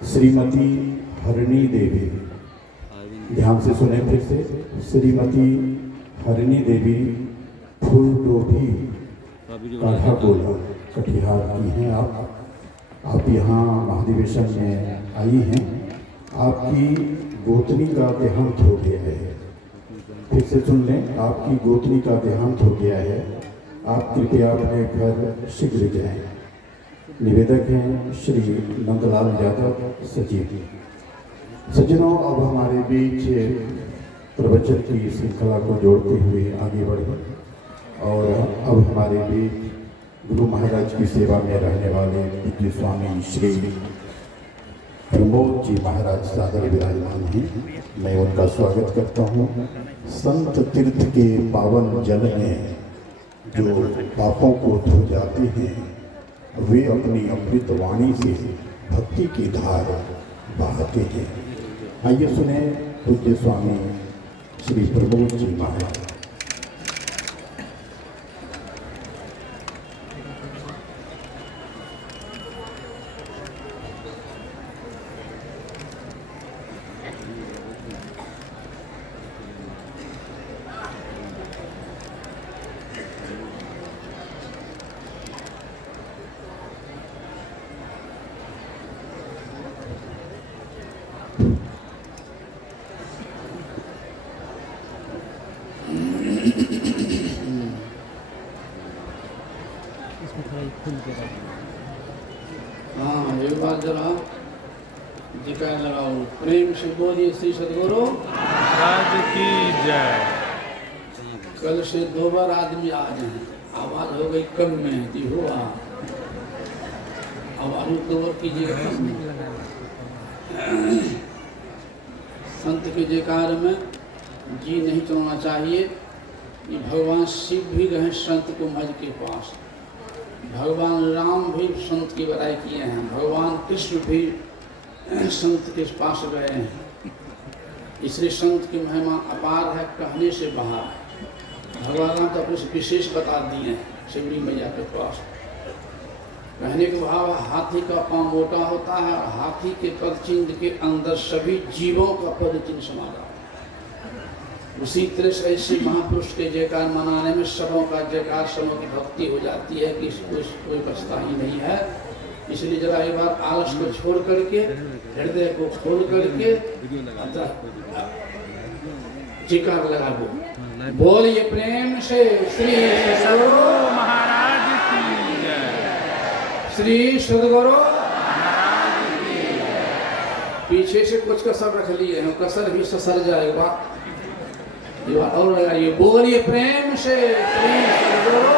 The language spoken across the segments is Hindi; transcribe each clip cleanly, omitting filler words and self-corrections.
श्रीमती हरिणी देवी, ध्यान से सुने फिर से। श्रीमती हरिणी देवी फूलडोभी काढ़ा गोला कटिहार की हैं आप यहाँ महाधिवेशन में आई हैं। आपकी गोतनी का देहांत हो गया है। फिर से सुन लें, आपकी गोतनी का देहांत हो गया है। आप कृपया अपने घर शीघ्र जाएं। निवेदक हैं श्री नंदलाल यादव सचिव। सज्जनों, अब हमारे बीच प्रवचन की श्रृंखला को जोड़ते हुए आगे बढ़े और अब हमारे बीच गुरु महाराज की सेवा में रहने वाले दिव्य स्वामी श्री प्रमोद जी महाराज सादर विराजमान हैं। मैं उनका स्वागत करता हूँ। संत तीर्थ के पावन जल में जो पापों को धो जाते हैं, वे अपनी अमृत वाणी से भक्ति की धार बहाते हैं। आइए सुने पूज्य स्वामी श्री प्रमोद जी महाराज। हाँ, एक बार जरा जयकार लगाओ, प्रेम से बोलिए श्री सद्गुरु महाराज की जय। कल से 2 बार आदमी आ जाए, आवाज हो गई कम में जी हुआ, आवाज 2 बार कीजिएगा। संत के जयकार में जी नहीं चलना चाहिए। ये भगवान शिव भी रहे संत को मज के पास, भगवान राम भी संत की बड़ाई किए हैं, भगवान कृष्ण भी संत के पास गए हैं। इसलिए संत की महिमा अपार है, कहने से बाहर है। भगवान राम तो अपने से विशेष बता दिए हैं शिवरी मैया के पास। कहने के भाव हाथी का पाँव मोटा होता है और हाथी के पद चिन्ह के अंदर सभी जीवों का पद चिन्ह समा रहा है। उसी तरह से ऐसे महापुरुष के जयकार मनाने में सबों का जयकार, सबों की भक्ति हो जाती है कि कोई बचता ही नहीं है। इसलिए जरा एक बार आलस को छोड़ करके, हृदय को खोल करके जयकार लगा दो। बोलिए प्रेम से श्री सद्गुरु महाराज की जय। श्री सद्गुरु महाराज की जय। पीछे से कुछ कसर रख लिए हैं, कसर भी ससर जाएगा। ये बात और लगाइए, बोलिए प्रेम से श्री सद्गुरु।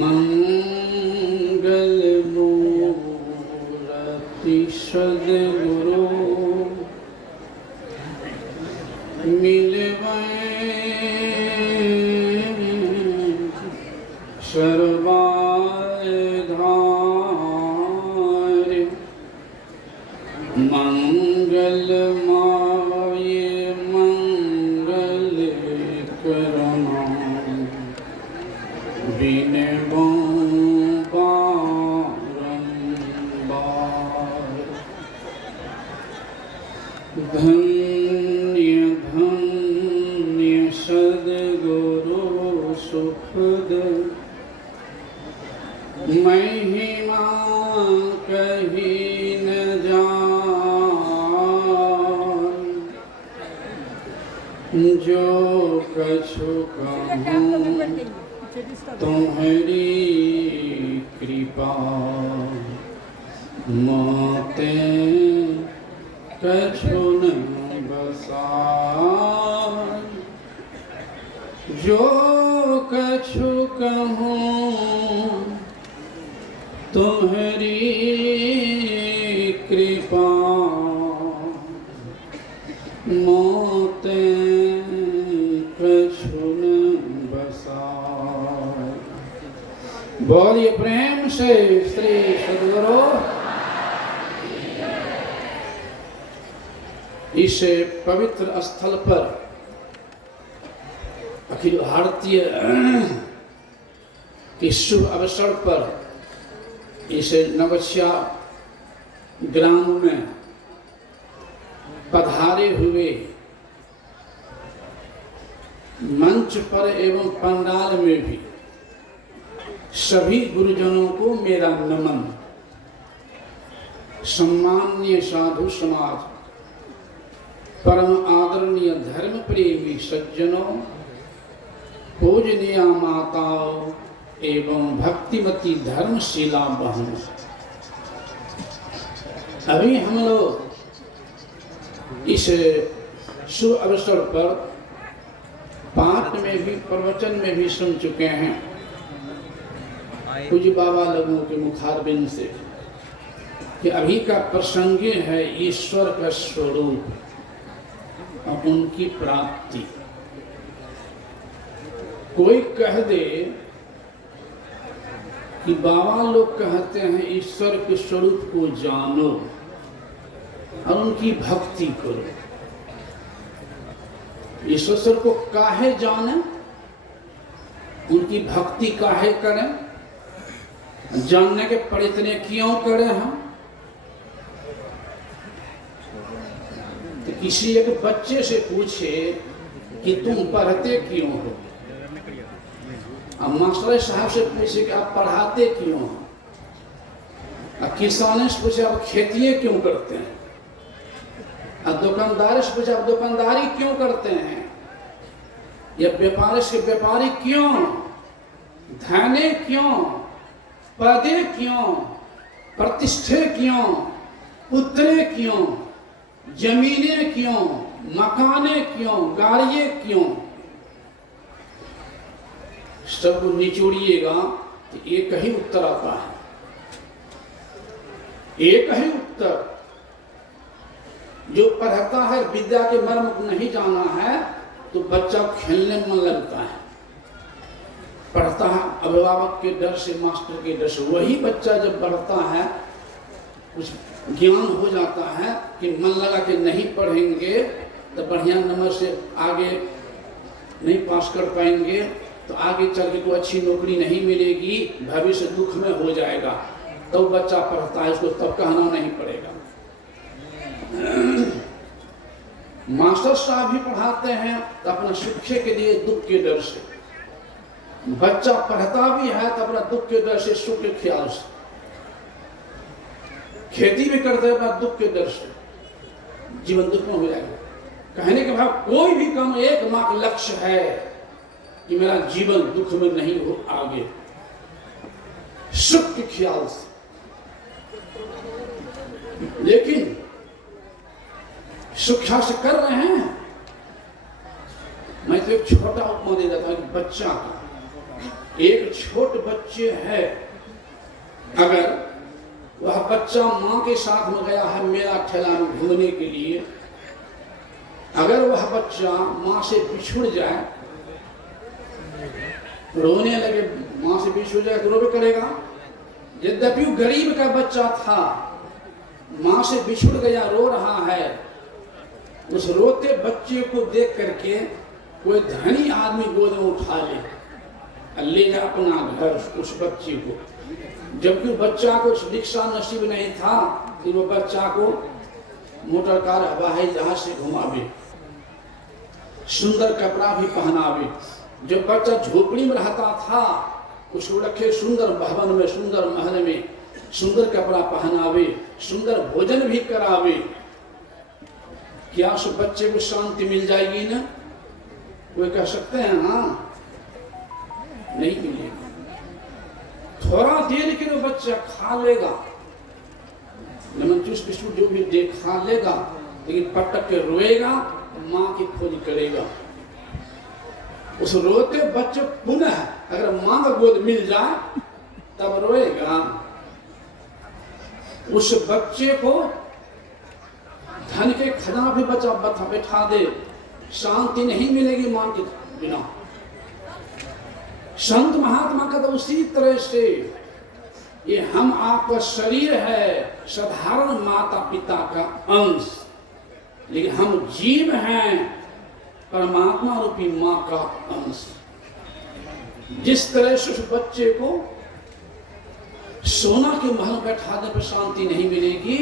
मंगल मूर्ति सद्गुरु मिलवै सर्वाय धार। मंगल माये मंगल करना बिनबो बारंबार। धन्य धन्य सद्गुरु सुखद महिमा कही न जान। जो कछु कहूँ तुम्हारी कृपा, मोते कछु न बसान। जो कछु कहूँ तुम्हारी कृपा, मोते कछु न बसान। बोलिए प्रेम से श्री सद्गुरु। इस पवित्र स्थल पर अखिल भारतीय के शुभ अवसर पर इस नवच्छा ग्राम में पधारे हुए मंच पर एवं पंडाल में भी सभी गुरुजनों को मेरा नमन। सम्माननीय साधु समाज, परम आदरणीय धर्म प्रेमी सज्जनों, पूजनीय माताओं एवं भक्तिमती धर्मशिला बहनों, अभी हम लोग इस शुभ अवसर पर पाठ में भी प्रवचन में भी सुन चुके हैं पूज्य बाबा लोगों के मुखारबिंद से कि अभी का प्रसंग है ईश्वर का स्वरूप और उनकी प्राप्ति। कोई कह दे कि बाबा लोग कहते हैं ईश्वर के स्वरूप को जानो और उनकी भक्ति करो। ईश्वर को काहे जाने, उनकी भक्ति काहे करें, जानने के प्रयत्न क्यों करें हम? तो किसी एक बच्चे से पूछे कि तुम पढ़ते क्यों हो, अब मास्टर साहब से पूछे कि आप पढ़ाते क्यों हो, अब किसान से पूछे आप खेती क्यों करते हैं, अब दुकानदार से पूछे आप दुकानदारी क्यों करते हैं, या व्यापारी से व्यापारी क्यों, धने क्यों, पदे क्यों, प्रतिष्ठे क्यों, पुत्रे क्यों, जमीने क्यों, मकाने क्यों, गाड़िए क्यों, सब निचोड़िएगा तो एक ही उत्तर आता है, एक ही उत्तर। जो पढ़ता है विद्या के मर्म को नहीं जाना है तो बच्चा खेलने में मन लगता है, पढ़ता है अभिभावक के डर से, मास्टर के डर से। वही बच्चा जब बढ़ता है कुछ ज्ञान हो जाता है कि मन लगा कि नहीं पढ़ेंगे तो बढ़िया नंबर से आगे नहीं पास कर पाएंगे, तो आगे चल के कोई अच्छी नौकरी नहीं मिलेगी, भविष्य दुख में हो जाएगा, तो बच्चा पढ़ता है, उसको तब कहना नहीं पड़ेगा। मास्टर साहब भी पढ़ाते हैं तो अपना शिक्षा के लिए दुख के डर से, बच्चा पढ़ता भी है तो अपना दुख के डर से, सुख के ख्याल से, खेती भी करते हैं अपना दुख के डर से, जीवन दुख में हो जाएगा। कहने के बाद कोई भी काम एकमात्र लक्ष्य है कि मेरा जीवन दुख में नहीं हो आगे, सुख के ख्याल से। लेकिन शिक्षा से कर रहे हैं। मैं तो एक छोटा उपमा दे देता हूं, बच्चा का, एक छोटे बच्चे है, अगर वह बच्चा मां के साथ में गया है मेला ठेला में घूमने के लिए, अगर वह बच्चा मां से बिछुड़ जाए, रोने लगे, मां से बिछुड़ जाए तो रोबे करेगा। यद्यपि गरीब का बच्चा था, मां से बिछुड़ गया, रो रहा है, उस रोते बच्चे को देख करके कोई धनी आदमी गोद में उठा ले जा अपना घर उस बच्चे को, जबकि बच्चा को रिक्शा नसीब नहीं था कि वो बच्चा को मोटर कार हवाई जहाज से घुमावे, सुंदर कपड़ा भी पहनावे। जब बच्चा झोपड़ी में रहता था उसको रखे सुंदर भवन में, सुंदर महल में, सुंदर कपड़ा पहनावे, सुंदर भोजन भी करावे। क्या उस बच्चे को शांति मिल जाएगी ना? कोई कह सकते हैं हाँ, नहीं मिलेगी। थोड़ा देर के लिए बच्चा खा लेगा, लेमन जूस बिस्कुट जो भी दे खा लेगा, लेकिन पटक के रोएगा, मां की खोज करेगा। उस रोते बच्चे पुनः अगर मां का गोद मिल जाए तब रोएगा। उस बच्चे को धन के खजाना भी बच्चा बैठा दे, शांति नहीं मिलेगी मां के बिना। संत महात्मा का तो उसी तरह से, ये हम आपका शरीर है साधारण माता पिता का अंश, लेकिन हम जीव हैं परमात्मा रूपी मां का अंश। जिस तरह से उस बच्चे को सोना के महल बैठाने पर शांति नहीं मिलेगी,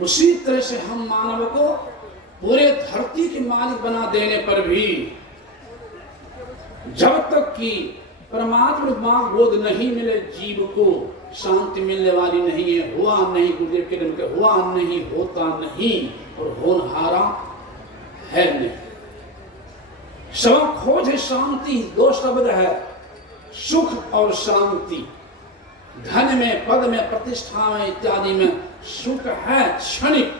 उसी तरह से हम मानव को पूरे धरती के मालिक बना देने पर भी जब तक कि परमात्मा मां बोध नहीं मिले जीव को शांति मिलने वाली नहीं है। हुआ नहीं, गुरुदेव के नाम के हुआ नहीं, होता नहीं और होनहारा है नहीं। सब खोज है शांति, दो शब्द है, सुख और शांति। धन में, पद में, प्रतिष्ठा में इत्यादि में सुख है क्षणिक,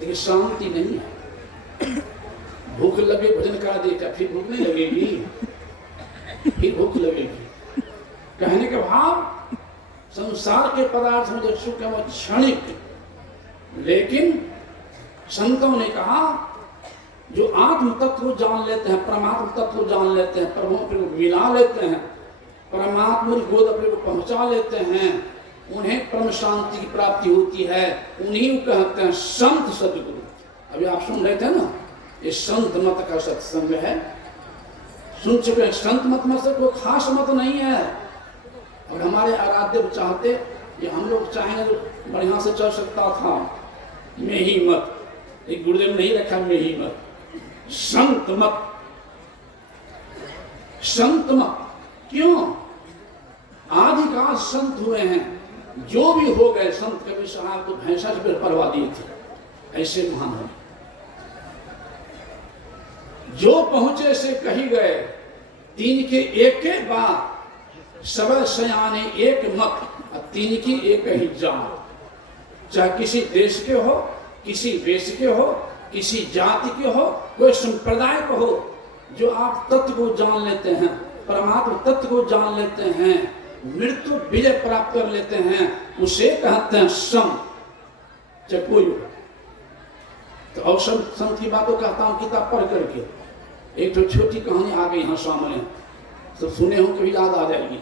लेकिन शांति नहीं है। भूख लगे भोजन करा देगा, फिर भूख नहीं लगेगी, फिर भूख लगेगी। कहने के भाव संसार के पदार्थ में जो सुख है वो क्षणिक, लेकिन संतों ने कहा जो आत्म तत्व को जान लेते हैं, परमात्म तत्व को जान लेते हैं, प्रभु को मिला लेते हैं, परमात्मा की गोद अपने को पहुंचा लेते हैं, उन्हें परम शांति की प्राप्ति होती है। उन्हीं को कहते हैं संत सदगुरु। अभी आप सुन रहे थे ना, ये संत मत का सत्संग है, सुन चुके हैं। संत मत में से कोई खास मत नहीं है। और हमारे आराध्य चाहते ये हम लोग चाहेंगे तो बढ़िया से चल सकता था, में ही मत, एक गुरुदेव नहीं रखा में ही मत, संत मत। संत मत क्यों? आदिकाल संत हुए हैं, जो भी हो गए संत कबीर साहब तो भैंसा से परवा दिए थे, ऐसे महान है। जो पहुंचे से कही गए, तीन के एक के बाद सब सयाने एक मत, तीन की एक ही जान। चाहे किसी देश के हो, किसी वेश के हो, किसी जाति के हो, कोई संप्रदाय को हो, जो आप तत्व को जान लेते हैं, परमात्मा तत्व को जान लेते हैं, मृत्यु विजय प्राप्त कर लेते हैं, उसे कहते हैं सम। चाहे कोई हो। तो और संत की बातों कहता हूं किताब पढ़ करके। एक तो छोटी कहानी आ गई यहाँ सामने, तो सुने हो कभी याद आ जाएगी।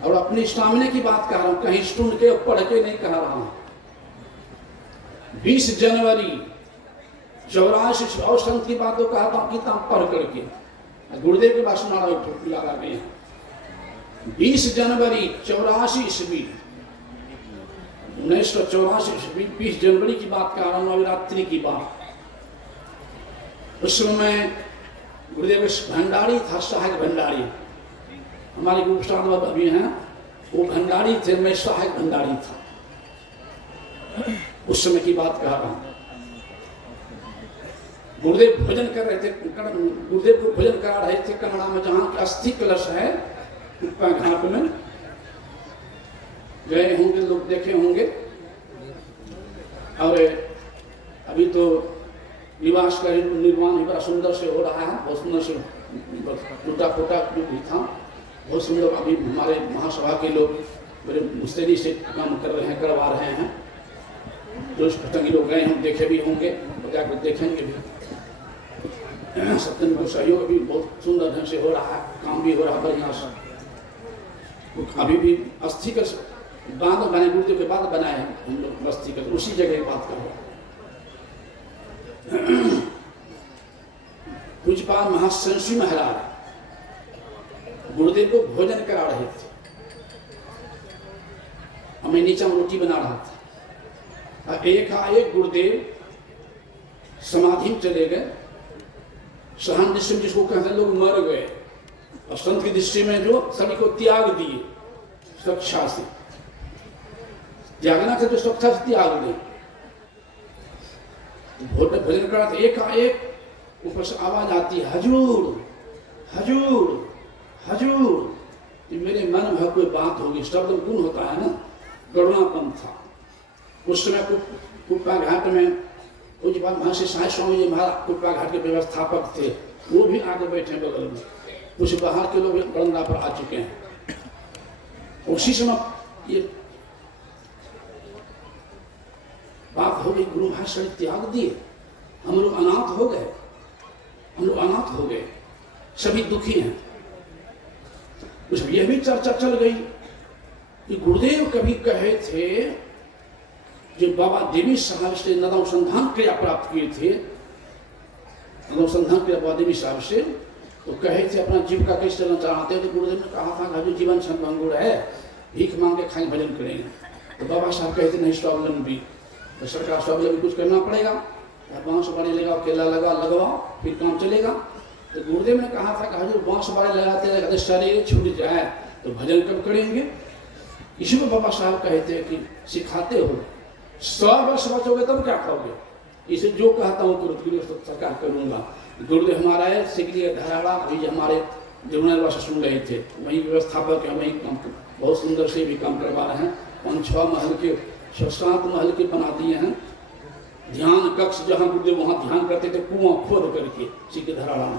और अपनी स्टामिने की बात कह रहा हूं, कहीं सुन के पढ़ के नहीं कह रहा हूं। 20 जनवरी 84 और संत की बातों कहता हूं किताब पढ़ करके। गुरुदेव के भाषण आ गए हैं। 20 जनवरी 84 ईस्वी, 1984 ईस्वी, 20 जनवरी की बात कर रहा हूं, नवरात्रि की बात। उस समय गुरुदेव भंडारी था, सहायक भंडारी। हमारे गुरु साहब अभी हैं, वो भंडारी थे, मैं सहायक भंडारी था। उस समय की बात कह रहा हूं। गुरुदेव भोजन कर रहे थे, गुरुदेव को भोजन करा रहे थे कन्नड़ा में, जहाँ अस्थि कलश है घाट में। गए होंगे लोग, देखे होंगे। और अभी तो निवास का निर्माण भी बड़ा सुंदर से हो रहा है, बहुत सुंदर से, टूटा फूटा जो भी था बहुत सुंदर। अभी हमारे महासभा के लोग बड़े मुस्तैदी से काम कर रहे हैं, करवा रहे हैं। जो पतंगी लोग गए हम देखे भी होंगे, जाकर देखेंगे भी। सत्यन को सहयोग भी बहुत सुंदर ढंग से हो रहा है, काम भी हो रहा है बढ़िया से। अभी भी अस्थि का बाद बने, गुरुदेव के बाद बनाए हैं हम लोग अस्थि का, उसी जगह की बात कर रहे हैं। पूज्यपाद महासंसी महाराज गुरुदेव को भोजन करा रहे थे, मैं नीचे रोटी बना रहा था। एक गुरुदेव समाधि में चले गए। सहन दृष्टि में जिसको कहते हैं लोग मर गए, और संत की दृष्टि में जो सभी को त्याग दिए, स्वेच्छा से त्यागना थे तो स्वेच्छा से त्याग दिए। भोजन करा था, एक ऊपर से आवाज आती है, हजूर हजूर हजूर। मेरे मन में कोई बात होगी, शब्द गुण होता है ना, करुणापन था। उस समय कुप्पा घाट में पूज्यपाद महर्षि साई स्वामी जी महाराज कुप्पा घाट के व्यवस्थापक थे, वो भी आगे बैठे बगल में। कुछ बाहर के लोग बरंदा पर आ चुके हैं। उसी समय ये बात हो गई, गुरु महाराज शरीर त्याग दिए, हम लोग अनाथ हो गए, हम लोग अनाथ हो गए, सभी दुखी हैं। उसमें यह भी चर्चा चल गई कि गुरुदेव कभी कहे थे, जो बाबा देवी साहब से नदानुसंधान क्रिया प्राप्त किए थे, नदानुसंधान क्रिया बाबा देवी साहब से, तो कहे थे अपना जीविका कैसे चलना चाहते हैं। तो गुरुदेव ने कहा था जो जीवन संभंगुर है, भीख मांग के खाएंगे, भजन करेंगे। तो बाबा साहब कहते नहीं स्वावलंबी, तो सरकार स्वावलंबी कुछ करना पड़ेगा, बांस बाड़ी लगाओ, केला लगवाओ, फिर काम चलेगा। तो गुरुदेव ने कहा था कि हजूर बांस बाड़ी लगाते लगाते शरीर छूट जाए तो भजन कब करेंगे। इसी में बाबा साहब कहते हैं कि सिखाते हो 100 वर्ष बचोगे तब क्या खाओगे, इसे जो कहता हूँ सरकार करूँगा। गुरुदेव हमारा है सिकली धराड़ा, अभी हमारे जमुना से सुन रहे थे, वहीं व्यवस्थापक है, वहीं काम बहुत सुंदर से भी काम करवा रहे हैं। 5-6 महल के 6-7 महल के बना दिए हैं ध्यान कक्ष, जहाँ गुरुदेव वहाँ ध्यान करते थे कुआं खोद करके सिकली धराड़ा में,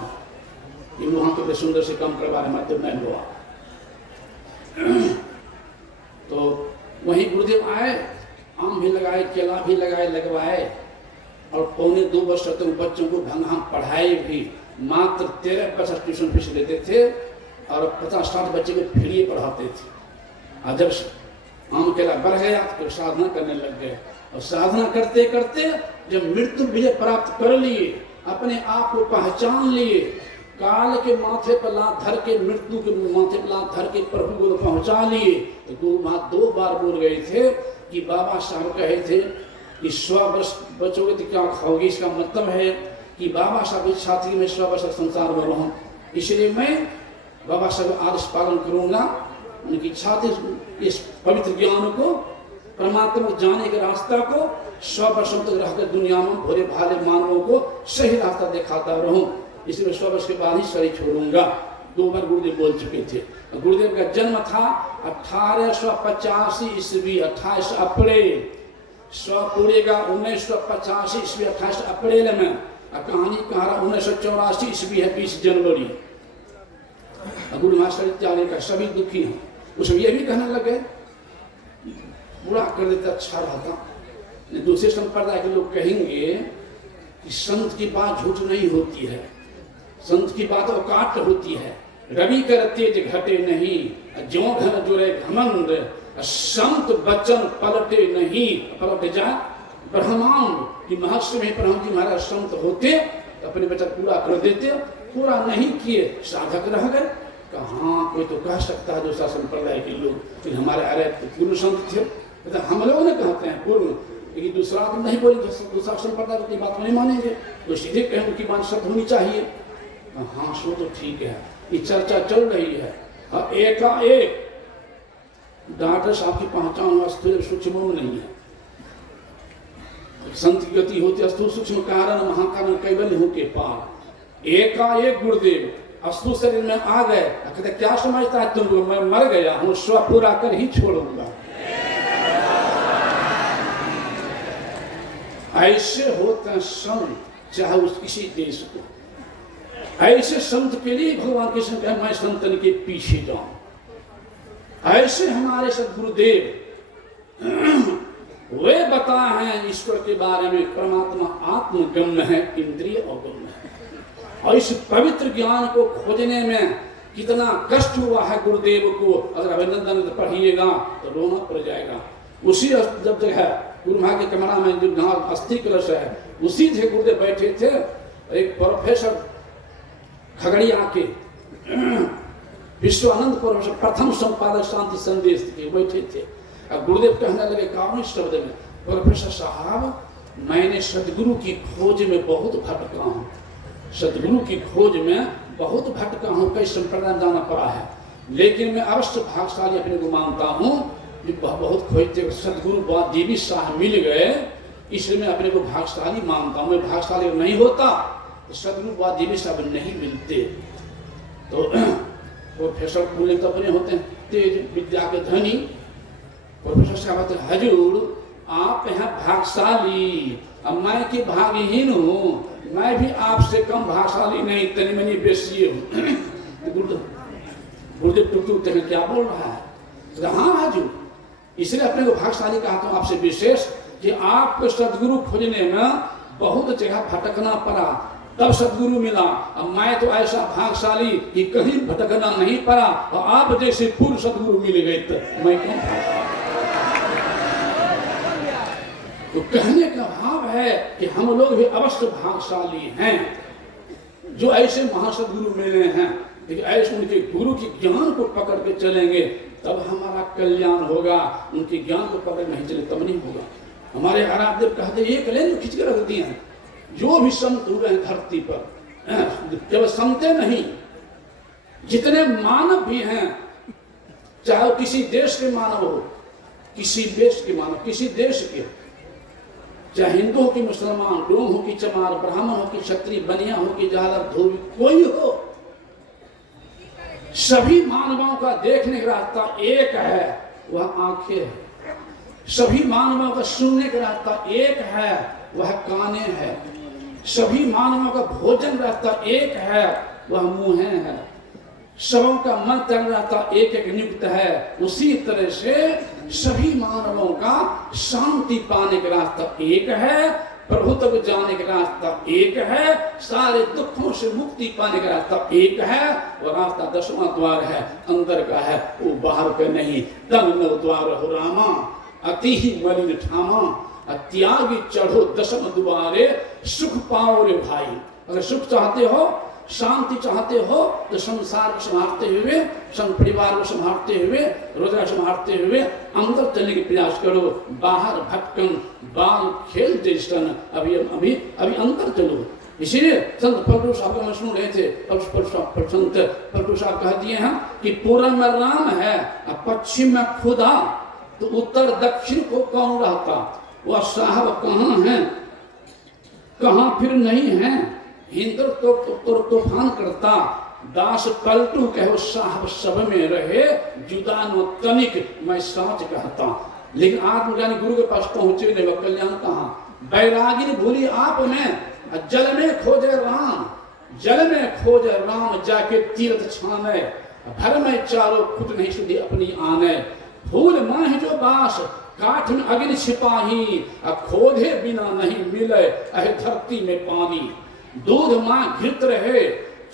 ये वहाँ के सुंदर से काम करवा रहे हैं माध्यम हुआ। तो वहीं गुरुदेव आए, आम भी लगाए, केला भी लगाए, लगवाए, और 1.25 वर्ष तक बच्चों को ढंग हम पढ़ाए भी। मात्र 13 ट्यूशन फीस लेते थे और 50-60 बच्चे को फ्री पढ़ाते थे। और जब आम केला बढ़ गया तो साधना करने लग गए, और साधना करते करते जब मृत्यु विजय प्राप्त कर लिए, अपने आप को पहचान लिए, काल के माथे पर लात धर के, मृत्यु के माथे पर लात धर के प्रभु को पहुंचा लिए। तो गुरु महाराज 2 बार बोल गए थे कि बाबा साहब कहे थे कि 100 वर्ष बचोगे तो क्या खाओगे, इसका मतलब है कि बाबा साहब की छाती में 100 वर्ष संसार में रहूं, इसलिए मैं बाबा साहब आदेश पालन करूंगा। उनकी छाती इस पवित्र ज्ञान को, परमात्मा को जाने के रास्ता को 100 वर्षों तक रहकर दुनिया में भोले भाले मानवों को सही रास्ता दिखाता रहूं, इसलिए 100 वर्ष के बाद ही शरीर छोड़ूंगा। 2 बार गुरुदेव बोल चुके थे। गुरुदेव का जन्म था 1885 ईस्वी 28 अप्रैल, 100 पूरेगा 1985 ईस्वी 28 अप्रैल में, और कहानी कह रहा 1984 ईस्वी है 20 जनवरी। गुरु महाराज जाने का सभी दुखी हैं। उसमें ये भी कहने लगे बुरा कर देता अच्छा रहता। दूसरे संप्रदाय के लोग कहेंगे कि संत की बात झूठ नहीं होती है, संत की बात औकाट होती है। रवि कर तेज घटे नहीं, ज्यों घन जुरे घमंड, संत बचन पलटे नहीं, पलट जाए ब्रह्मांड की महर्षि में ब्रह्म जी महाराज संत होते तो अपने बचन पूरा कर देते, पूरा नहीं किए साधक रह गए। कहाँ कोई तो कह सकता है दूसरा संप्रदाय के लोग कि हमारे अरे पूर्ण संत थे, तो हम लोग ने कहते हैं पूर्ण, लेकिन दूसरा आदमी नहीं बोले, दूसरा संप्रदाय की बात नहीं मानेंगे, तो सीधे कहें उनकी बात सत्य होनी चाहिए। हाँ सो तो ठीक है, ये चर्चा चल रही है। अब एकाएक डॉक्टर साहब की पहचान स्थूल सूक्ष्म में नहीं है, संत की गति होती है स्थूल सूक्ष्म कारण महाकारण कैवल्य हो के पार। एकाएक गुरुदेव अस्तु शरीर में आ गए, कहते क्या समझता है तुम, मैं मर गया हूँ, स्व पूरा कर ही छोड़ूंगा। ऐसे होते हैं संत, चाहे उस किसी देश को। ऐसे संत के लिए भगवान कृष्ण कहे मैं संतन के पीछे जाऊं। ऐसे हमारे सद्गुरुदेव वे बताए हैं ईश्वर के बारे में, परमात्मा आत्मगम्य है, इंद्रिय अगम्य है। और इस पवित्र ज्ञान को खोजने में कितना कष्ट हुआ है गुरुदेव को, अगर अभिनंदन पढ़िएगा तो रोना पड़ जाएगा। उसी जब जगह गुरु महाराज के कमरा में जो जहाँ अस्थि कलश है, उसी से गुरुदेव बैठे थे। एक प्रोफेसर खगड़िया के विश्वानंद प्रोफेसर प्रथम संपादक शांति संदेश के बैठे थे। अब गुरुदेव कहने लगे कारुण्य शब्द में, प्रोफेसर साहब मैंने सदगुरु की खोज में बहुत भटका हूँ, सदगुरु की खोज में बहुत भटका हूँ, कई संप्रदाय जाना पड़ा है, लेकिन मैं अवश्य भाग्यशाली अपने को मानता हूँ, बहुत खोजते सदगुरु देवी शाह मिल गए, इसलिए मैं अपने को भाग्यशाली मानता हूँ। मैं भाग्यशाली नहीं होता तो सदगुरु देवी साहब नहीं मिलते। तो प्रोफेसर बोले तो अपने होते हैं तेज विद्या के धनी। प्रोफेसर साहब कहते हैं हजूर आप हैं भाग्यशाली, अब मैं की भाग्यहीन हूँ, मैं भी आपसे कम भाग्यशाली नहीं, तनी मनी बेसी हूँ। गुरुदेव टुकटुक क्या बोल रहा है? तो हाँ हजूर, इसलिए अपने को भाग्यशाली कहता हूँ आपसे विशेष कि आपको सदगुरु खोजने में बहुत जगह भटकना पड़ा, तब सदगुरु मिला। अब मैं तो ऐसा भाग्यशाली कि कहीं भटकना नहीं पड़ा, और आप जैसे पूर्व सदगुरु मिल गए तो मैं क्यों भाग्यशाली। तो कहने का भाव है कि हम लोग भी अवश्य भाग्यशाली हैं जो ऐसे महासदगुरु मिले हैं। देखिए ऐसे उनके गुरु की ज्ञान को पकड़ के चलेंगे तब हमारा कल्याण होगा। उनके ज्ञान को पकड़ नहीं चले तब नहीं होगा। हमारे आराध्य कहते एक लेन खींच के रख दिए हैं। जो भी संत हुए हैं धरती पर, केवल संते नहीं, जितने मानव भी हैं, चाहे वो किसी देश के मानव हो, किसी देश के मानव, किसी देश के, चाहे हिंदू हो कि मुसलमान, डोम हो कि चमार, ब्राह्मण हो कि क्षत्रिय, बनिया हो कि जादव, धोबी, कोई हो, सभी मानवों का देखने का रास्ता एक है, वह आंखें है। सभी मानवों का सुनने का रास्ता एक है, वह काने है। सभी मानवों का भोजन रास्ता एक है, वह मुंह है। सबों का मन तन रास्ता एक एक नियुक्त है। उसी तरह से सभी मानवों का शांति पाने का रास्ता एक है, प्रभु तक जाने का रास्ता एक है, सारे दुखों से मुक्ति पाने का रास्ता एक है। वो रास्ता 10वां द्वार है, अंदर का है, वो बाहर का नहीं। तन नव द्वार हो रामा, अति ही मलिन ठामा, त्यागी चढ़ो 10म द्वारे, सुख पाओ रे भाई। अगर सुख चाहते हो, शांति चाहते हो, तो संसार को संभालते हुए, संग परिवार को संभालते हुए, रोजगार संभालते हुए अंदर चलने का प्रयास करो। बाहर भटकन बाल खेल जैसन अभी अंदर चलो। इसीलिए संत फल्गु साहब का सुन रहे थे, संत फल्गु साहब कह दिए हैं कि पूर्व में राम है, पश्चिम में खुदा, तो उत्तर दक्षिण को कौन रहता? वह साहब कहाँ हैं, कहाँ फिर नहीं है। हिंदू तो तूफान करता, दास पलटू कहो साहब सब में रहे, जुदा नो तनिक मैं साच कहता। लेकिन आत्मज्ञानी गुरु के पास पहुंचे नहीं, वह कल्याण कहाँ? बैरागी भूली आप में, जल में खोजे राम, जल में खोजे राम, जाके तीर्थ छाने, भर में चारों खुद नहीं सुधी अपनी आने। फूल माही जो बास, काठ में अग्नि छिपाही, खोदे बिना नहीं मिले अहे धरती में पानी। दूध माँ घृत रहे,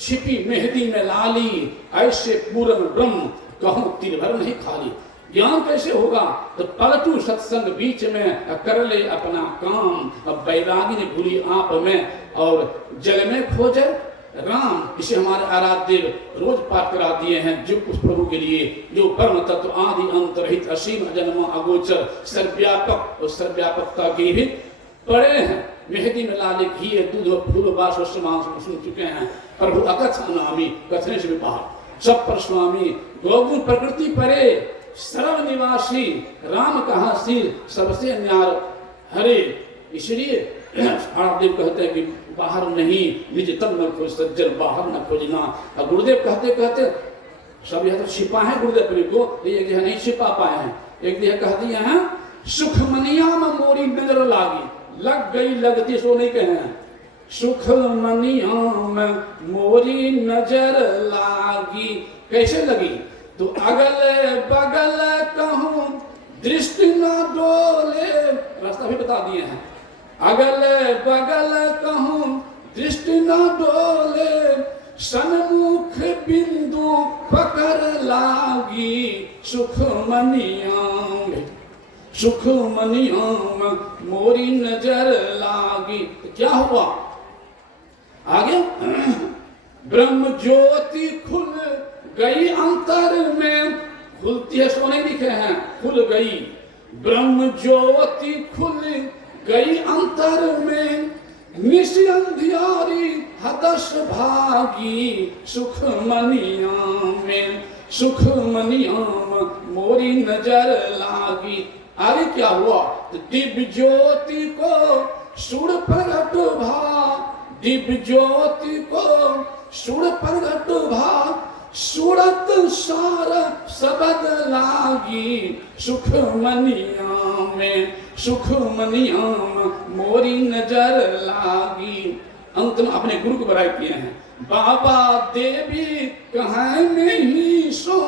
छिपी मेहंदी में लाली, ऐसे पूर्ण ब्रह्म कहूं तीर भर नहीं खाली। ज्ञान कैसे होगा? तो पलटू सत्संग बीच में, कर ले अपना काम। अब बैरागी ने भूली आप में, और जल में खोजे राम। इसे हमारे आराध्य रोज पाठ करा दिए हैं। जो उस प्रभु के लिए जो परम तत्व आदि अंत रहित असीम अजन्मा अगोचर सर्वव्यापक और सर्वव्यापकता के ही पड़े हैं। मेहंदी में लाले घी दूध फूल बास समान सुन चुके हैं। प्रभु अकथ अनामी, कथने से भी बाहर सब पर स्वामी। गौगुण प्रकृति परे, सर्व निवासी, राम कहाँ सी सबसे न्यार हरे। इसलिए देव कहते हैं कि बाहर नहीं, निज तन न खोज सज्जन, बाहर न खोजना। और गुरुदेव कहते कहते सब यह तो छिपा है गुरुदेव को, एक जगह नहीं छिपा पाए हैं। एक जगह कह दिए हैं, सुख मनिया में मोरी नजर लागी, लग गई लगती सो नहीं कहे। सुख मनिया में मोरी नजर लागी, कैसे लगी? तो अगल बगल कहूं दृष्टि न डोले, रास्ता भी बता दिए हैं। अगल बगल कहूं दृष्टि न डोले, सन्मुख बिंदु पकड़ लागी, सुख मनियाम, सुख मनियाम मोरी नजर लागी। तो क्या हुआ आगे? ब्रह्म ज्योति खुल गई अंतर में, खुलती है सो नहीं लिखे हैं, खुल गई। ब्रह्म ज्योति खुल गई अंतर में, निश अंधियारी हदस भागी, सुख मनियाम में, सुख मनियाम मोरी नजर लागी। आगे क्या हुआ? तो दिव्य ज्योति को सुर प्रगट भा, दिव्य ज्योति को सुर प्रगट भा, सुरत सार सबद लागी, सुख मनियाम में, सुख मनियाम मोरी नजर लागी। अंत में अपने गुरु को बड़ाई किए हैं। बाबा देवी कहाँ नहीं सो,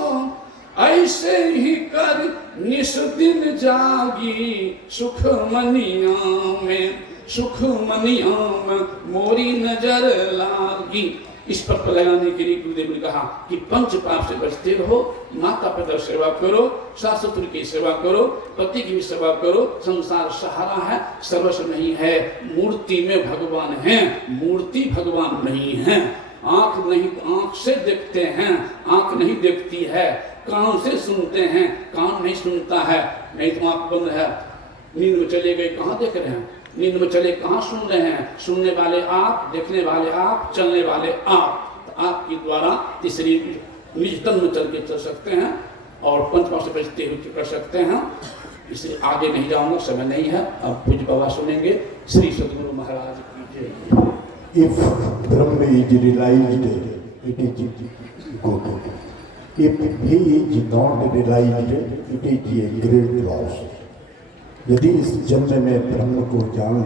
ऐसे ही कर निस दिन जागी, सुख मनियाम में, सुख मनियाम मोरी नजर लागी। इस पर लगाने के लिए गुरुदेव ने कहा कि पंच पाप से बचते रहो, माता पिता सेवा करो, सास ससुर की सेवा करो, पति की भी सेवा करो। संसार सहारा है, सर्वस्व नहीं है। मूर्ति में भगवान है, मूर्ति भगवान नहीं है। आंख नहीं, आंख से देखते हैं, आंख नहीं देखती है। कान से सुनते हैं, कान नहीं सुनता है, नहीं तो आँख बंद है, नींद में चले गए, कहाँ देख रहे हैं, नींद में चले कहाँ सुन रहे हैं, सुनने वाले आप, देखने वाले आप, चलने वाले आप। तो आपके द्वारा तीसरी निज तन में चल के चल सकते हैं और पंचमा से बचते हुए कर सकते हैं। इसलिए आगे नहीं जाऊंगा, समय नहीं है। अब पूज्य बाबा सुनेंगे। श्री सद्गुरु महाराज की जय। If Brahma is realized, it is good. If he is not realized, it is a great loss. यदि इस जन्म में ब्रह्म को जान